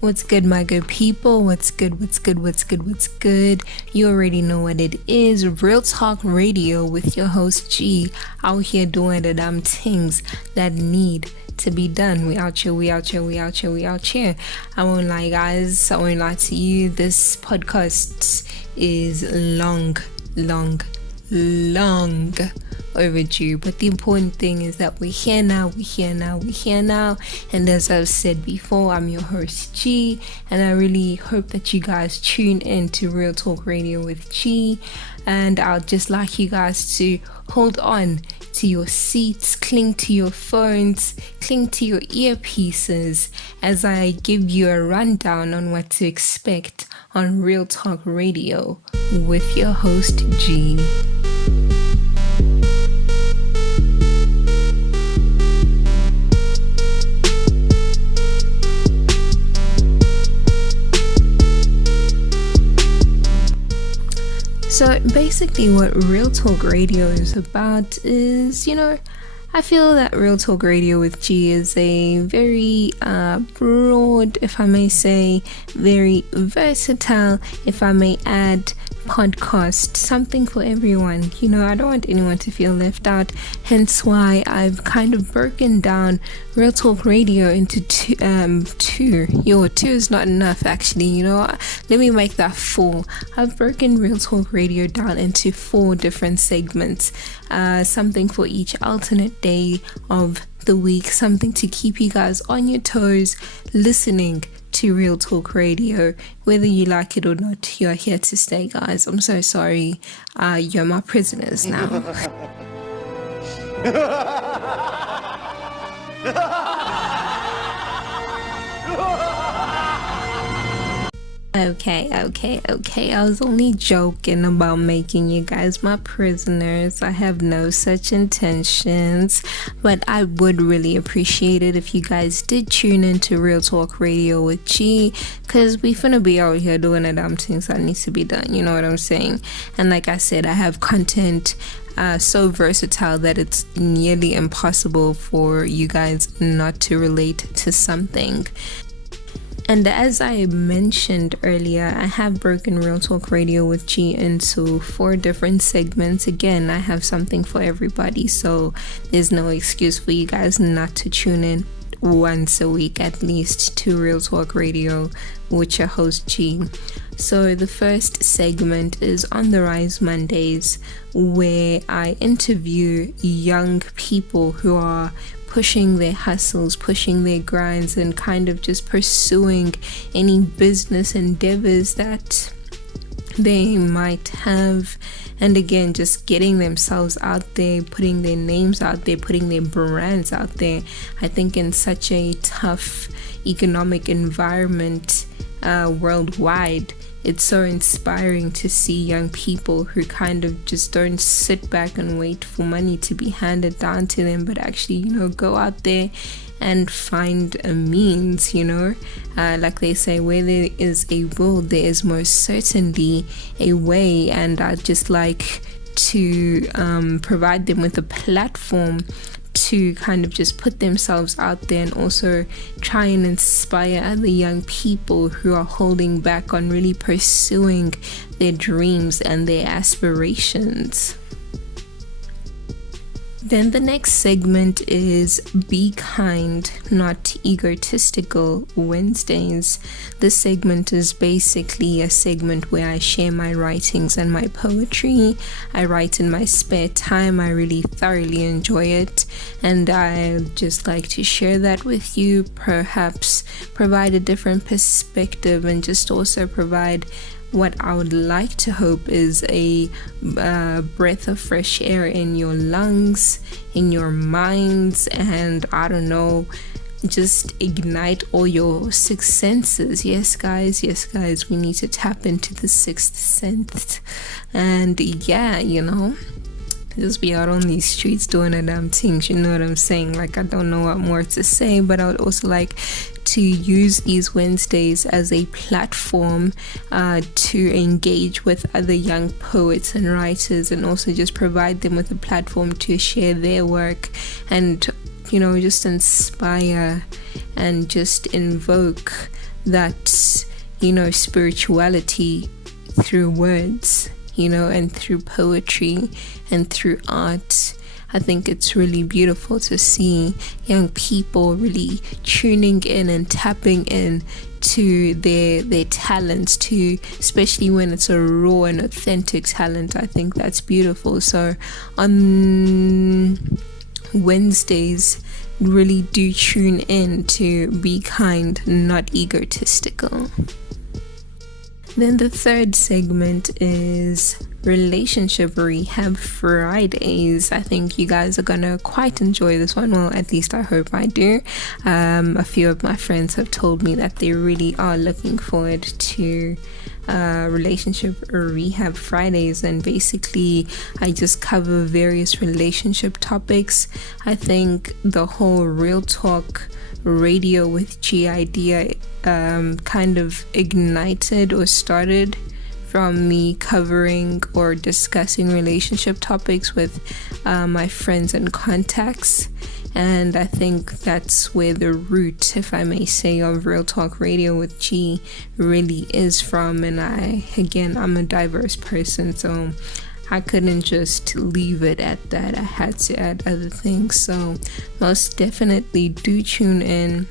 What's good, my good people? What's good? You already know what it is. Real Talk Radio with your host G, out here doing the damn things that need to be done. We out here. I won't lie, guys. I won't lie to you. This podcast is long overdue, but the important thing is that we're here now. And as I've said before, I'm your host G, and I really hope that you guys tune in to Real Talk Radio with G. And I'd just like you guys to hold on to your seats, cling to your phones, cling to your earpieces as I give you a rundown on what to expect on Real Talk Radio with your host G. So basically what Real Talk Radio is about is, I feel that Real Talk Radio with G is a very broad, if I may say, very versatile, if I may add, podcast, something for everyone. I don't want anyone to feel left out, hence why I've kind of broken down Real Talk Radio into two. Two is not enough, actually. Let me make that 4. I've broken Real Talk Radio down into 4 different segments, something for each alternate day of the week, something to keep you guys on your toes listening to Real Talk Radio. Whether you like it or not, you're here to stay, guys. I'm so sorry. You're my prisoners now. Okay. I was only joking about making you guys my prisoners. I have no such intentions, but I would really appreciate it if you guys did tune into Real Talk Radio with G, because we finna be out here doing the damn things that needs to be done. You know what I'm saying? And like I said, I have content so versatile that it's nearly impossible for you guys not to relate to something. And as I mentioned earlier, I have broken Real Talk Radio with G into 4 different segments. Again, I have something for everybody, so there's no excuse for you guys not to tune in once a week at least to Real Talk Radio with your host G. So the first segment is On the Rise Mondays, where I interview young people who are pushing their hustles, pushing their grinds, and kind of just pursuing any business endeavors that they might have. And again, just getting themselves out there, putting their names out there, putting their brands out there. I think in such a tough economic environment worldwide, it's so inspiring to see young people who kind of just don't sit back and wait for money to be handed down to them, but actually, go out there and find a means, like they say, where there is a will, there is most certainly a way. And I'd just like to provide them with a platform to kind of just put themselves out there and also try and inspire other young people who are holding back on really pursuing their dreams and their aspirations. Then the next segment is Be Kind, Not Egotistical Wednesdays. This segment is basically a segment where I share my writings and my poetry. I write in my spare time. I really thoroughly enjoy it, and I just like to share that with you, perhaps provide a different perspective, and just also provide what I would like to hope is a breath of fresh air in your lungs, in your minds, and I don't know, just ignite all your 6 senses. Yes guys, we need to tap into the 6th sense. And yeah, just be out on these streets doing the damn things, you know what I'm saying? Like, I don't know what more to say, but I would also like to use these Wednesdays as a platform to engage with other young poets and writers, and also just provide them with a platform to share their work and, just inspire and just invoke that, spirituality through words, and through poetry and through art. I think it's really beautiful to see young people really tuning in and tapping in to their talents too, especially when it's a raw and authentic talent. I think that's beautiful. So on Wednesdays, really do tune in to Be Kind, Not Egotistical. Then the third segment is Relationship Rehab Fridays. I think you guys are gonna quite enjoy this one. Well, at least I hope I do. A few of my friends have told me that they really are looking forward to Relationship Rehab Fridays, and basically I just cover various relationship topics. I think the whole Real Talk Radio with G idea kind of ignited or started from me covering or discussing relationship topics with my friends and contacts. And I think that's where the root, if I may say, of Real Talk Radio with G really is from. And I'm a diverse person, so I couldn't just leave it at that. I had to add other things. So most definitely do tune in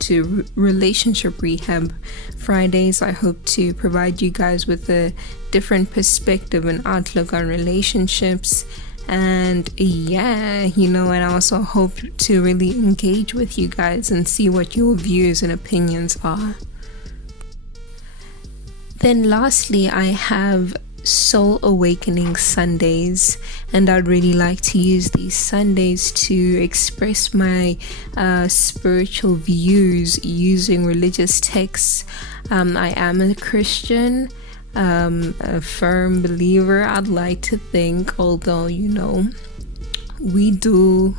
to Relationship Rehab Fridays. I hope to provide you guys with a different perspective and outlook on relationships. And and I also hope to really engage with you guys and see what your views and opinions are. Then lastly, I have Soul Awakening Sundays, and I'd really like to use these Sundays to express my spiritual views using religious texts. I am a Christian, a firm believer, I'd like to think, although we do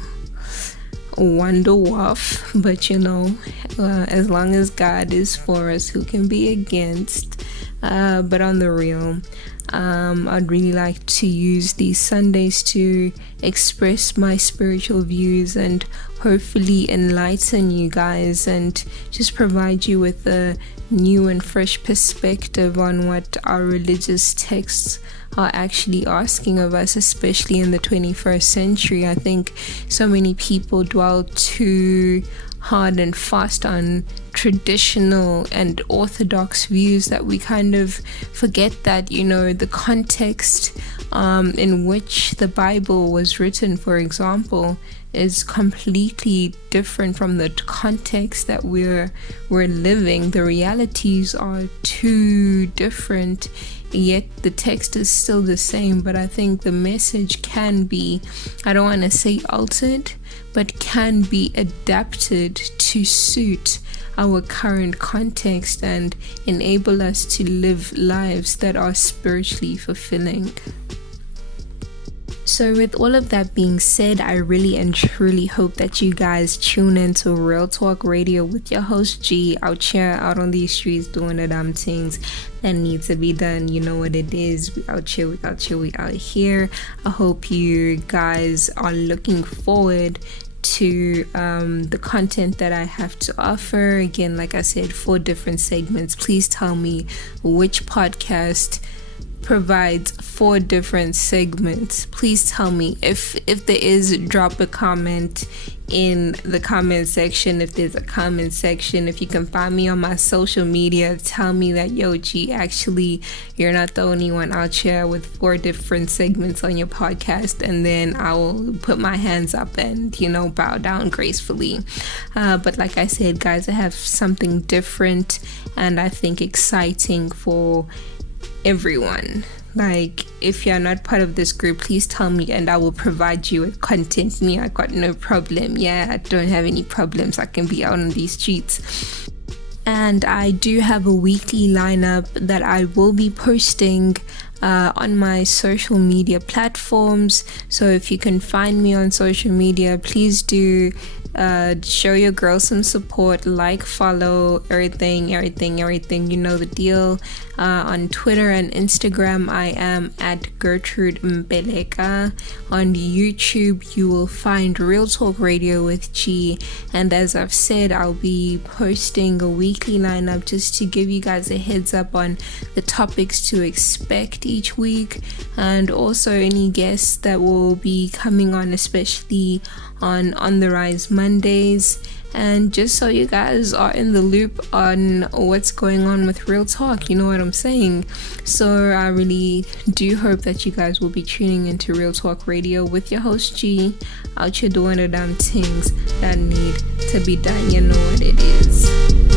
wander off, but as long as God is for us, who can be against? But on the real, I'd really like to use these Sundays to express my spiritual views and hopefully enlighten you guys and just provide you with a new and fresh perspective on what our religious texts are actually asking of us, especially in the 21st century. I think so many people dwell too hard and fast on traditional and orthodox views that we kind of forget that the context in which the Bible was written, for example, is completely different from the context that we're living. The realities are too different, yet the text is still the same. But I think the message can be, I don't want to say altered, but can be adapted to suit our current context and enable us to live lives that are spiritually fulfilling. So with all of that being said, I really and truly hope that you guys tune into Real Talk Radio with your host G, out here out on these streets doing the damn things that need to be done. You know what it is. We out here, we out here. I hope you guys are looking forward to the content that I have to offer. Again, like I said, 4 different segments. Please tell me which podcast provides 4 different segments. Please tell me. If there is, drop a comment in the comment section. If there's a comment section, if you can find me on my social media, tell me that G, actually you're not the only one out here with 4 different segments on your podcast, and then I will put my hands up and bow down gracefully. But like I said, guys, I have something different and I think exciting for everyone. Like, if you're not part of this group, please tell me and I will provide you with content. Me, I got no problem. I don't have any problems. I can be out on these streets. And I do have a weekly lineup that I will be posting on my social media platforms. So if you can find me on social media, please do show your girl some support, like, follow, everything, you know the deal. On Twitter and Instagram, I am at Gertrude Mbeleka. On YouTube, you will find Real Talk Radio with G, and as I've said, I'll be posting a weekly lineup just to give you guys a heads up on the topics to expect each week, and also any guests that will be coming on, especially on the Rise Mondays, and just so you guys are in the loop on what's going on with Real Talk, you know what I'm saying. So I really do hope that you guys will be tuning into Real Talk Radio with your host G, out here doing the damn things that need to be done. You know what it is.